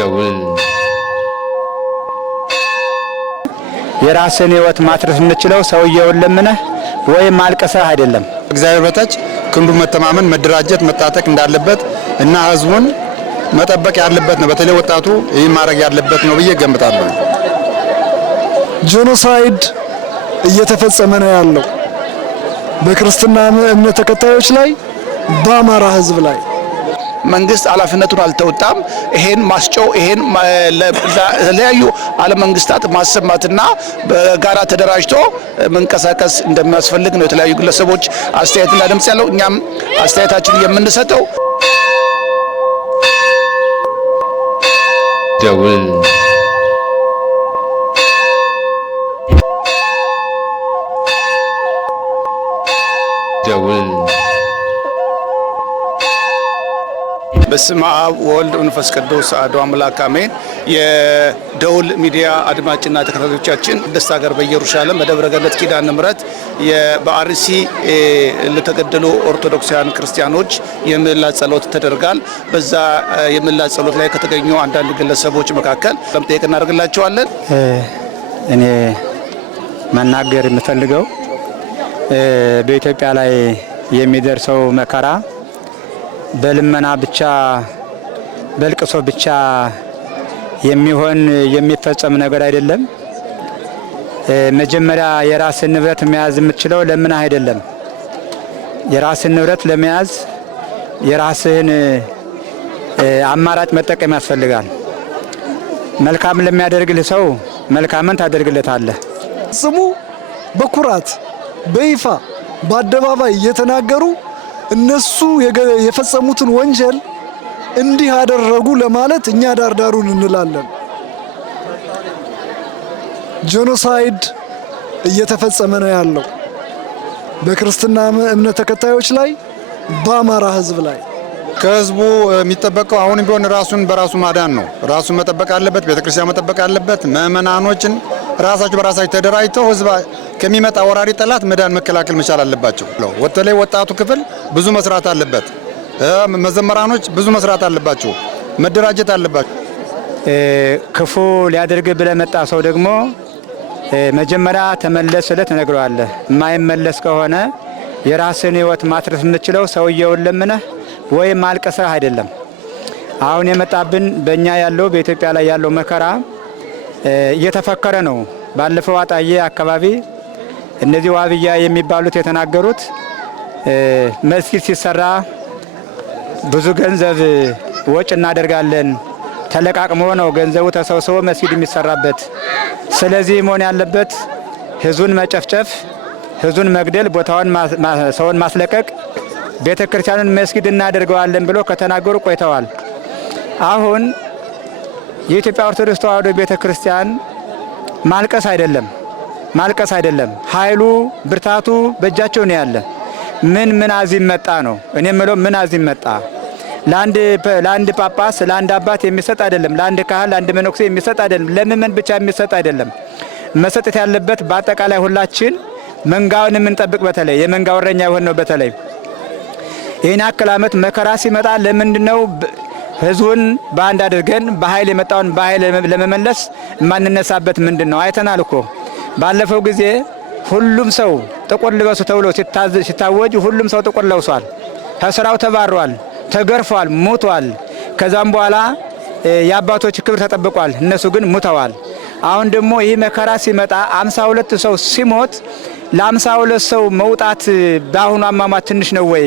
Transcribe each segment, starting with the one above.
ደውል የራስን ህይወት ማትረፍ የምትችለው ሰውየውን ለምነህ ወይም አልቀሰህ አይደለም። እግዚአብሔር በታች ክንዱ መተማመን መደራጀት መጣጠቅ እንዳለበት እና ህዝቡን መጠበቅ ያለበት ነው። በተለይ ወጣቱ ይህን ማድረግ ያለበት ነው ብዬ ገምታለሁ። ጄኖሳይድ እየተፈጸመ ነው ያለው በክርስትና እምነት ተከታዮች ላይ በአማራ ህዝብ ላይ መንግስት ኃላፊነቱን አልተወጣም። ይሄን ማስጨው ይሄን ለተለያዩ ዓለም መንግስታት ማሰማትና በጋራ ተደራጅቶ መንቀሳቀስ እንደሚያስፈልግ ነው የተለያዩ ግለሰቦች አስተያየትና ድምጽ ያለው። እኛም አስተያየታችን የምንሰጠው ደውል ደውል በስመ አብ ወወልድ ወመንፈስ ቅዱስ አሐዱ አምላክ አሜን። የደውል ሚዲያ አድማጭና ተከታታዮቻችን ደስታ ሀገር በኢየሩሳሌም በደብረ ገነት ኪዳነ ምሕረት በአርሲ ለተገደሉ ኦርቶዶክሳውያን ክርስቲያኖች የምህላ ጸሎት ተደርጋል። በዛ የምህላ ጸሎት ላይ ከተገኙ አንዳንድ ግለሰቦች መካከል ለምጠይቅ እናደርግላቸዋለን። እኔ መናገር የምፈልገው በኢትዮጵያ ላይ የሚደርሰው መከራ በልመና ብቻ በልቅሶ ብቻ የሚፈጸም ነገር አይደለም። መጀመሪያ የራስን ንብረት መያዝ የምትችለው ለምን አይደለም። የራስን ንብረት ለመያዝ የራስህን አማራጭ መጠቀም ያስፈልጋል። መልካም ለሚያደርግልህ ሰው መልካምን ታደርግለታለህ። ስሙ በኩራት በይፋ በአደባባይ እየተናገሩ እነሱ የፈጸሙትን ወንጀል እንዲህ አደረጉ ለማለት እኛ ዳርዳሩን እንላለን። ጄኖሳይድ እየተፈጸመ ነው ያለው በክርስትና እምነት ተከታዮች ላይ በአማራ ህዝብ ላይ። ከህዝቡ የሚጠበቀው አሁንም ቢሆን ራሱን በራሱ ማዳን ነው። ራሱን መጠበቅ አለበት። ቤተክርስቲያን መጠበቅ አለበት። ምእመናኖችን ራሳቸው በራሳቸው ተደራጅተው ህዝብ ከሚመጣ ወራሪ ጠላት መዳን መከላከል መቻል አለባቸው። በተለይ ወጣቱ ክፍል ብዙ መስራት አለበት። መዘመራኖች ብዙ መስራት አለባቸው። መደራጀት አለባቸው። ክፉ ሊያደርግ ብለህ መጣ ሰው ደግሞ መጀመሪያ ተመለስ ብለህ ትነግረዋለህ። የማይመለስ ከሆነ የራስን ህይወት ማትረፍ የምትችለው ሰውየውን ለምነህ ወይም አልቀሰህ አይደለም። አሁን የመጣብን በእኛ ያለው በኢትዮጵያ ላይ ያለው መከራ እየተፈከረ ነው። ባለፈው አጣዬ አካባቢ እነዚህ ዋብያ የሚባሉት የተናገሩት መስጊድ ሲሰራ ብዙ ገንዘብ ወጭ እናደርጋለን፣ ተለቃቅሞ ነው ገንዘቡ ተሰብስቦ መስጊድ የሚሰራበት። ስለዚህ መሆን ያለበት ህዝቡን መጨፍጨፍ፣ ህዝቡን መግደል፣ ቦታውን ሰውን ማስለቀቅ፣ ቤተ ክርስቲያኑን መስጊድ እናደርገዋለን ብሎ ከተናገሩ ቆይተዋል። አሁን የኢትዮጵያ ኦርቶዶክስ ተዋሕዶ ቤተ ክርስቲያን ማልቀስ አይደለም፣ ኃይሉ ብርታቱ በእጃቸው ነው ያለ። ምን አዚም መጣ ነው እኔ የምለው። ምን አዚም መጣ? ለአንድ ጳጳስ ለአንድ አባት የሚሰጥ አይደለም። ለአንድ ካህን ለአንድ መነኩሴ የሚሰጥ አይደለም። ለምእመን ብቻ የሚሰጥ አይደለም። መሰጠት ያለበት በአጠቃላይ ሁላችን መንጋውን የምንጠብቅ በተለይ የመንጋው እረኛ የሆን ነው። በተለይ ይህን ያክል ዓመት መከራ ሲመጣ ለምንድነው ህዝቡን በአንድ አድርገን በኃይል የመጣውን በኃይል ለመመለስ ማንነሳበት ምንድነው? አይተናል እኮ ባለፈው ጊዜ ሁሉም ሰው ጥቁር ልበሱ ተብሎ ሲታወጅ ሁሉም ሰው ጥቁር ለብሷል። ከስራው ተባሯል፣ ተገርፏል፣ ሞቷል። ከዛም በኋላ የአባቶች ክብር ተጠብቋል። እነሱ ግን ሙተዋል። አሁን ደግሞ ይህ መከራ ሲመጣ 52 ሰው ሲሞት ለ52 ሰው መውጣት በአሁኑ አሟሟት ትንሽ ነው ወይ?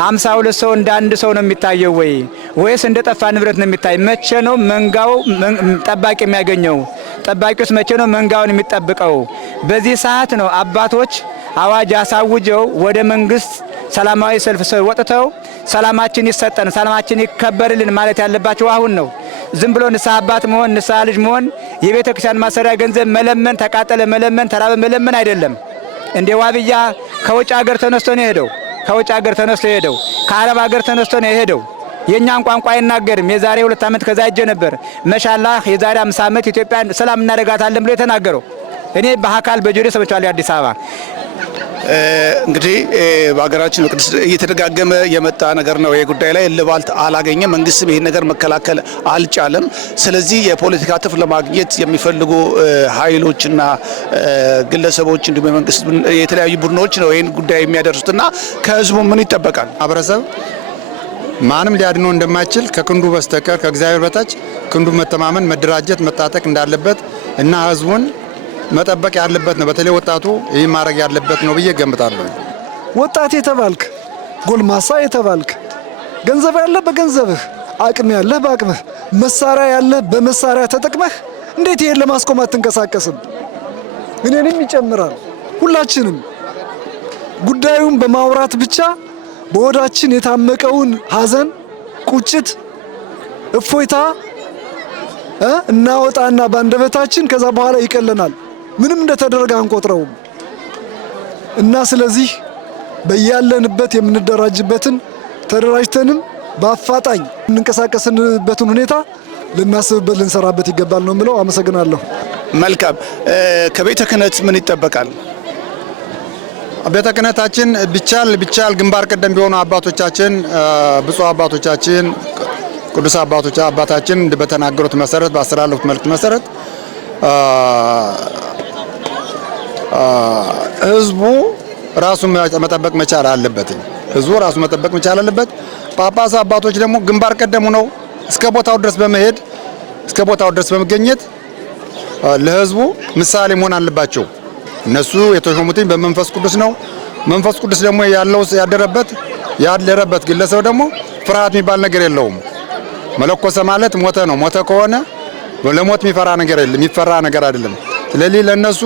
52 ሰው እንደ አንድ ሰው ነው የሚታየው ወይስ እንደ ጠፋ ንብረት ነው የሚታይ? መቼ ነው መንጋው ጠባቂ የሚያገኘው? ጠባቂውስ መቼ ነው መንጋውን የሚጠብቀው? በዚህ ሰዓት ነው አባቶች አዋጅ አሳውጀው ወደ መንግስት ሰላማዊ ሰልፍ ወጥተው ሰላማችን ይሰጠን፣ ሰላማችን ይከበርልን ማለት ያለባቸው አሁን ነው። ዝም ብሎ ንስሐ አባት መሆን ንስሐ ልጅ መሆን የቤተ ክርስቲያን ማሰሪያ ገንዘብ መለመን፣ ተቃጠለ መለመን፣ ተራበ መለመን አይደለም። እንደ ዋብያ ከውጭ ሀገር ተነስቶ ነው የሄደው። ከአረብ ሀገር ተነስቶ ነው የሄደው። የኛን ቋንቋ አይናገርም። የዛሬ 2 ዓመት ከዛ ሄጄ ነበር። መሻላህ የዛሬ 50 ዓመት ኢትዮጵያን ሰላም እናደርጋታለን ብሎ የተናገረው እኔ በአካል በጆሮዬ ሰምቻለሁ። አዲስ አበባ እንግዲህ በሀገራችን እየተደጋገመ የመጣ ነገር ነው። ይህ ጉዳይ ላይ እልባት አላገኘም። መንግስትም ይህን ነገር መከላከል አልቻለም። ስለዚህ የፖለቲካ ትርፍ ለማግኘት የሚፈልጉ ኃይሎችና ግለሰቦች እንዲሁም የመንግስት የተለያዩ ቡድኖች ነው ይህን ጉዳይ የሚያደርሱትና ከህዝቡ ምን ይጠበቃል? ማህበረሰብ ማንም ሊያድነው እንደማይችል ከክንዱ በስተቀር ከእግዚአብሔር በታች ክንዱ መተማመን፣ መደራጀት፣ መታጠቅ እንዳለበት እና ህዝቡን መጠበቅ ያለበት ነው። በተለይ ወጣቱ ይህ ማድረግ ያለበት ነው ብዬ ገምታለሁ። ወጣት የተባልክ ጎልማሳ የተባልክ ገንዘብ ያለህ በገንዘብህ፣ አቅም ያለህ በአቅምህ፣ መሳሪያ ያለህ በመሳሪያ ተጠቅመህ እንዴት ይሄን ለማስቆም አትንቀሳቀስም? እኔንም ይጨምራል። ሁላችንም ጉዳዩን በማውራት ብቻ በወዳችን የታመቀውን ሐዘን፣ ቁጭት፣ እፎይታ እናወጣና ባንደበታችን ከዛ በኋላ ይቀለናል። ምንም እንደተደረገ አንቆጥረውም እና ስለዚህ በያለንበት የምንደራጅበትን ተደራጅተንም በአፋጣኝ የምንንቀሳቀስበትን ሁኔታ ልናስብበት ልንሰራበት ይገባል ነው የምለው። አመሰግናለሁ። መልካም። ከቤተ ክህነት ምን ይጠበቃል? ቤተ ክህነታችን ቢቻል ግንባር ቀደም ቢሆኑ አባቶቻችን ብፁዕ አባቶቻችን ቅዱስ አባታችን በተናገሩት መሰረት ባስተላለፉት መልእክት መሰረት ህዝቡ ራሱን መጠበቅ መቻል አለበት። ህዝቡ ራሱ መጠበቅ መቻል አለበት። ጳጳስ አባቶች ደግሞ ግንባር ቀደም ሆነው እስከ ቦታው ድረስ በመገኘት ለህዝቡ ምሳሌ መሆን አለባቸው። እነሱ የተሾሙት በመንፈስ ቅዱስ ነው። መንፈስ ቅዱስ ደግሞ ያደረበት ግለሰብ ደግሞ ፍርሃት የሚባል ነገር የለውም። መለኮሰ ማለት ሞተ ነው። ሞተ ከሆነ ለሞት የሚፈራ ነገር የለም፣ የሚፈራ ነገር አይደለም። ስለዚህ ለነሱ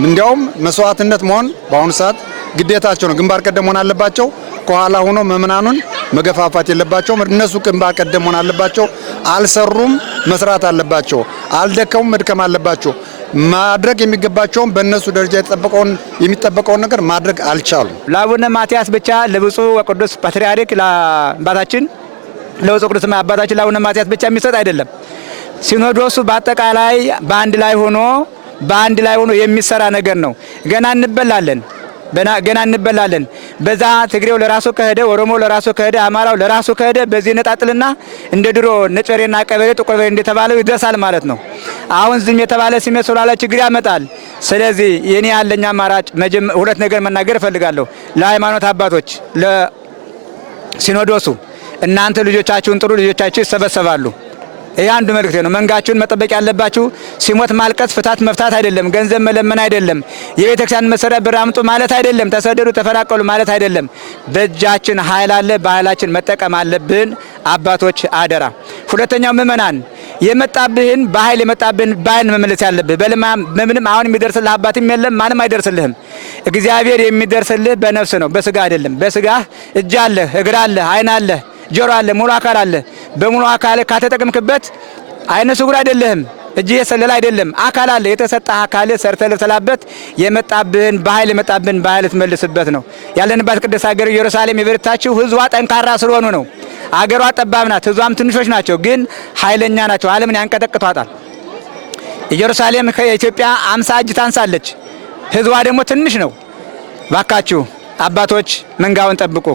እንዲያውም መስዋዕትነት መሆን በአሁኑ ሰዓት ግዴታቸው ነው። ግንባር ቀደም መሆን አለባቸው። ከኋላ ሆኖ መምናኑን መገፋፋት የለባቸውም። እነሱ ግንባር ቀደም መሆን አለባቸው። አልሰሩም፣ መስራት አለባቸው። አልደከሙም፣ መድከም አለባቸው። ማድረግ የሚገባቸውን በእነሱ ደረጃ የሚጠበቀውን ነገር ማድረግ አልቻሉም። ለአቡነ ማትያስ ብቻ ለብፁዕ ወቅዱስ ፓትርያርክ ለአባታችን ለብፁዕ ቅዱስ አባታችን ለአቡነ ማትያስ ብቻ የሚሰጥ አይደለም። ሲኖዶሱ በአጠቃላይ በአንድ ላይ ሆኖ የሚሰራ ነገር ነው። ገና እንበላለን። በዛ ትግሬው ለራሱ ከሄደ፣ ኦሮሞ ለራሱ ከሄደ፣ አማራው ለራሱ ከሄደ በዚህ ነጣጥልና እንደ ድሮ ነጭበሬና ቀበሌ ጥቁር በሬ እንደተባለው ይደርሳል ማለት ነው። አሁን ዝም የተባለ ሲመት ስላለ ችግር ያመጣል። ስለዚህ የኔ ያለኝ አማራጭ ሁለት ነገር መናገር እፈልጋለሁ። ለሃይማኖት አባቶች፣ ለሲኖዶሱ እናንተ ልጆቻችሁን ጥሩ፣ ልጆቻችሁ ይሰበሰባሉ። ይህ አንዱ መልእክቴ ነው። መንጋችሁን መጠበቅ ያለባችሁ ሲሞት ማልቀስ ፍታት መፍታት አይደለም። ገንዘብ መለመን አይደለም። የቤተክርስቲያን መሰሪያ ብር አምጡ ማለት አይደለም። ተሰደዱ ተፈናቀሉ ማለት አይደለም። በእጃችን ኃይል አለ፣ በኃይላችን መጠቀም አለብን። አባቶች አደራ። ሁለተኛው ምእመናን የመጣብህን በኃይል በኃይል መመለስ ያለብህ በምንም አሁን የሚደርስልህ አባትም የለም፣ ማንም አይደርስልህም። እግዚአብሔር የሚደርስልህ በነፍስ ነው፣ በስጋ አይደለም። በስጋህ እጅ አለህ፣ እግር አለህ፣ አይን አለህ፣ ጆሮ አለ፣ ሙሉ አካል አለ። በሙሉ አካል ካተጠቀምክበት አይነ ስውር አይደለህም፣ እጅ የሰለለ አይደለም። አካል አለ፣ የተሰጠህ አካል ሰርተህ ልትሰላበት የመጣብህን በኃይል ትመልስበት ነው። ያለንባት ቅድስት ሀገር ኢየሩሳሌም የበረታችው ህዝቧ ጠንካራ ስለሆኑ ነው። አገሯ ጠባብ ናት፣ ህዝቧም ትንሾች ናቸው፣ ግን ኃይለኛ ናቸው። ዓለምን ያንቀጠቅጧታል። ኢየሩሳሌም ከኢትዮጵያ 50 እጅ ታንሳለች፣ ህዝቧ ደግሞ ትንሽ ነው። ባካችሁ አባቶች መንጋውን ጠብቁ።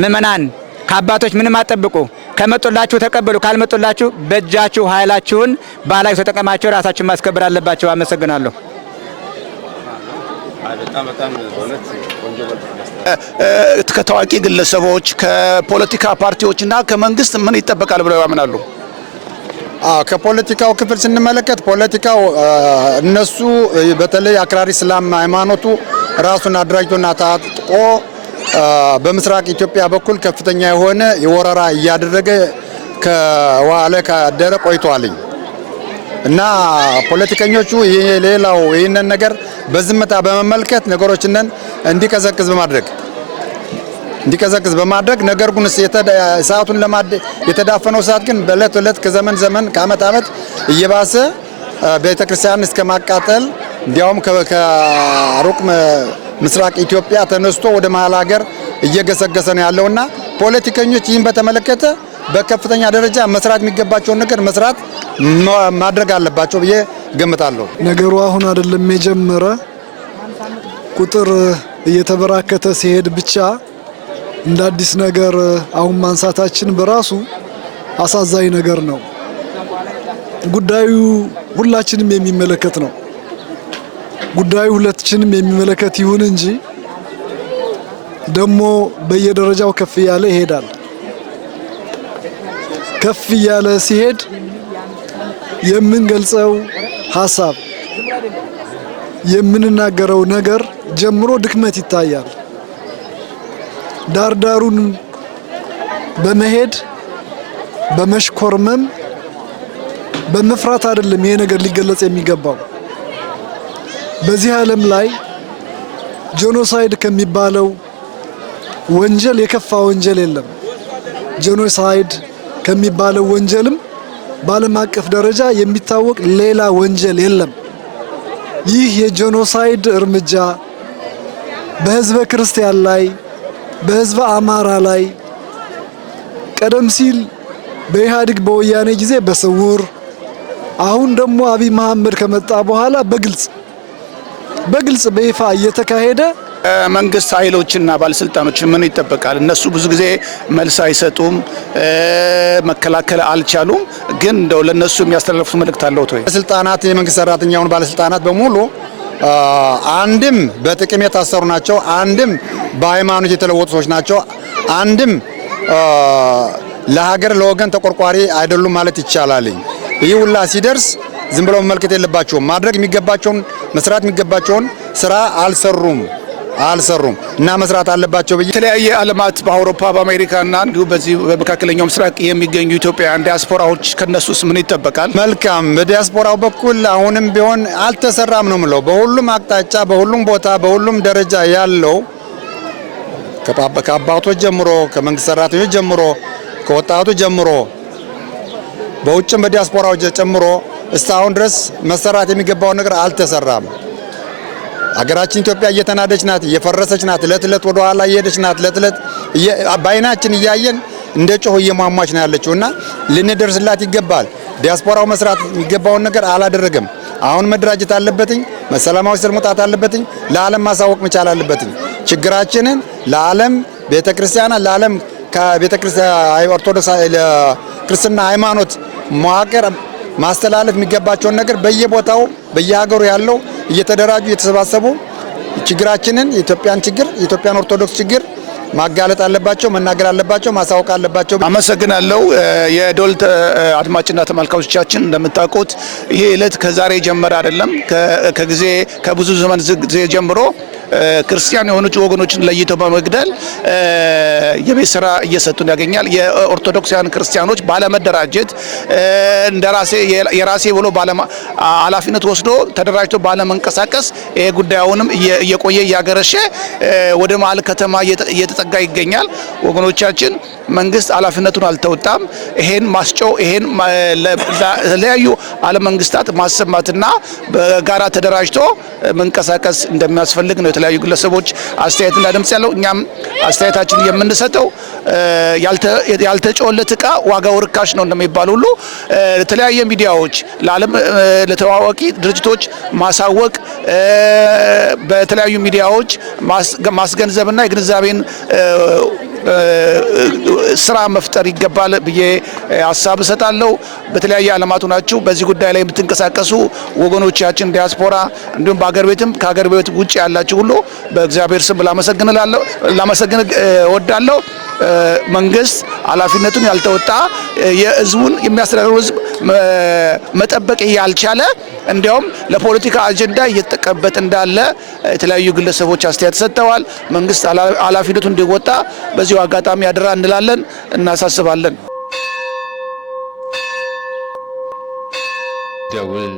ምእመናን ከአባቶች ምንም አጠብቁ። ከመጡላችሁ ተቀበሉ፣ ካልመጡላችሁ በእጃችሁ ኃይላችሁን ባላችሁ ተጠቀማችሁ ራሳችሁን ማስከበር አለባችሁ። አመሰግናለሁ። ከታዋቂ ግለሰቦች ከፖለቲካ ፓርቲዎችና ከመንግስት ምን ይጠበቃል ብለው ያምናሉ? ከፖለቲካው ክፍል ስንመለከት ፖለቲካው እነሱ በተለይ አክራሪ እስላም ሃይማኖቱ ራሱን አደራጅቶና ታጥቆ በምስራቅ ኢትዮጵያ በኩል ከፍተኛ የሆነ የወረራ እያደረገ ከዋለ ካደረ ቆይቷልኝ እና ፖለቲከኞቹ ሌላው ይህንን ነገር በዝምታ በመመልከት ነገሮችን እንዲቀዘቅዝ በማድረግ ነገር ግን ሰዓቱን የተዳፈነው ሰዓት ግን በእለት ዕለት ከዘመን ዘመን ከአመት ዓመት እየባሰ ቤተክርስቲያን እስከ ማቃጠል እንዲያውም ከሩቅ ምስራቅ ኢትዮጵያ ተነስቶ ወደ መሀል ሀገር እየገሰገሰ ነው ያለውና ፖለቲከኞች ይህን በተመለከተ በከፍተኛ ደረጃ መስራት የሚገባቸውን ነገር መስራት ማድረግ አለባቸው ብዬ ገምታለሁ። ነገሩ አሁን አይደለም የጀመረ ቁጥር እየተበራከተ ሲሄድ ብቻ እንደ አዲስ ነገር አሁን ማንሳታችን በራሱ አሳዛኝ ነገር ነው። ጉዳዩ ሁላችንም የሚመለከት ነው። ጉዳዩ ሁላችንም የሚመለከት ይሁን እንጂ ደግሞ በየደረጃው ከፍ ያለ ይሄዳል። ከፍ ያለ ሲሄድ የምንገልጸው ሐሳብ የምንናገረው ነገር ጀምሮ ድክመት ይታያል። ዳርዳሩን በመሄድ በመሽኮርመም በመፍራት አይደለም ይሄ ነገር ሊገለጽ የሚገባው። በዚህ ዓለም ላይ ጄኖሳይድ ከሚባለው ወንጀል የከፋ ወንጀል የለም። ጄኖሳይድ ከሚባለው ወንጀልም በዓለም አቀፍ ደረጃ የሚታወቅ ሌላ ወንጀል የለም። ይህ የጄኖሳይድ እርምጃ በህዝበ ክርስቲያን ላይ በህዝበ አማራ ላይ ቀደም ሲል በኢህአዴግ በወያኔ ጊዜ በስውር አሁን ደግሞ አብይ መሐመድ ከመጣ በኋላ በግልጽ በይፋ እየተካሄደ መንግስት ኃይሎችና ባለስልጣኖች ምን ይጠበቃል? እነሱ ብዙ ጊዜ መልስ አይሰጡም፣ መከላከል አልቻሉም። ግን እንደው ለነሱ የሚያስተላልፉት መልእክት አለው ወይ? ባለስልጣናት የመንግስት ሰራተኛውን ባለስልጣናት በሙሉ አንድም በጥቅም የታሰሩ ናቸው፣ አንድም በሃይማኖት የተለወጡ ሰዎች ናቸው፣ አንድም ለሀገር ለወገን ተቆርቋሪ አይደሉም ማለት ይቻላል። ይህ ሁላ ሲደርስ ዝም ብለው መመልከት የለባቸውም። ማድረግ የሚገባቸውን መስራት የሚገባቸውን ስራ አልሰሩም እና መስራት አለባቸው። የተለያየ ዓለማት በአውሮፓ በአሜሪካና እንዲሁ በዚህ በመካከለኛው ምስራቅ የሚገኙ ኢትዮጵያውያን ዲያስፖራዎች ከነሱስ ምን ይጠበቃል? መልካም። በዲያስፖራው በኩል አሁንም ቢሆን አልተሰራም ነው የምለው። በሁሉም አቅጣጫ በሁሉም ቦታ በሁሉም ደረጃ ያለው ከአባቶች ጀምሮ ከመንግስት ሰራተኞች ጀምሮ ከወጣቱ ጀምሮ በውጭም በዲያስፖራው ጨምሮ እስካሁን ድረስ መሰራት የሚገባው ነገር አልተሰራም። ሀገራችን ኢትዮጵያ እየተናደች ናት፣ እየፈረሰች ናት፣ እለት እለት ወደ ኋላ እየሄደች ናት። እለት እለት በዓይናችን እያየን እንደ ጮህ እየሟሟች ነው ያለችውና ልንደርስላት ይገባል። ዲያስፖራው መስራት የሚገባውን ነገር አላደረገም። አሁን መደራጀት አለበትኝ፣ ሰላማዊ ሰልፍ መውጣት አለበትኝ፣ ለዓለም ማሳወቅ መቻል አለበትኝ። ችግራችንን ለዓለም ቤተክርስቲያናት ለዓለም ከቤተክርስቲያን ኦርቶዶክስ ክርስትና ሃይማኖት መዋቅር ማስተላለፍ የሚገባቸውን ነገር በየቦታው በየሀገሩ ያለው እየተደራጁ እየተሰባሰቡ ችግራችንን የኢትዮጵያን ችግር የኢትዮጵያን ኦርቶዶክስ ችግር ማጋለጥ አለባቸው፣ መናገር አለባቸው፣ ማሳወቅ አለባቸው። አመሰግናለሁ። የዶል አድማጭና ተመልካቾቻችን እንደምታውቁት ይሄ ዕለት ከዛሬ ጀመረ አይደለም። ከብዙ ዘመን ጊዜ ጀምሮ ክርስቲያን የሆኑት ወገኖችን ለይተው በመግደል የቤት ስራ እየሰጡን ያገኛል። የኦርቶዶክሳውያን ክርስቲያኖች ባለመደራጀት የራሴ ብሎ ኃላፊነት ወስዶ ተደራጅቶ ባለመንቀሳቀስ ይሄ ጉዳዩንም እየቆየ እያገረሸ ወደ መሀል ከተማ እየተጠጋ ይገኛል። ወገኖቻችን መንግስት ኃላፊነቱን አልተወጣም። ይሄን ማስጨው ይሄን ለተለያዩ ዓለም መንግስታት ማሰማትና በጋራ ተደራጅቶ መንቀሳቀስ እንደሚያስፈልግ ነው የተለያዩ ግለሰቦች አስተያየትና ድምጽ ያለው። እኛም አስተያየታችን የምንሰጠው ያልተጮለት ዕቃ ዋጋው ርካሽ ነው እንደሚባል ሁሉ ለተለያየ ሚዲያዎች ለዓለም ለተዋዋቂ ድርጅቶች ማሳወቅ በተለያዩ ሚዲያዎች ማስገንዘብና የግንዛቤን ስራ መፍጠር ይገባል ብዬ ሀሳብ እሰጣለሁ። በተለያየ ዓለማቱ ናችሁ በዚህ ጉዳይ ላይ የምትንቀሳቀሱ ወገኖቻችን ዲያስፖራ እንዲሁም በአገር ቤትም ከአገር ቤት ውጭ ያላችሁ ሁሉ በእግዚአብሔር ስም ላመሰግን እወዳለሁ። መንግስት ኃላፊነቱን ያልተወጣ የህዝቡን የሚያስተዳድረው ህዝብ መጠበቅ ያልቻለ እንዲያውም ለፖለቲካ አጀንዳ እየተጠቀመበት እንዳለ የተለያዩ ግለሰቦች አስተያየት ሰጥተዋል። መንግስት ኃላፊነቱን እንዲወጣ በዚሁ አጋጣሚ አደራ እንላለን፣ እናሳስባለን። ደውል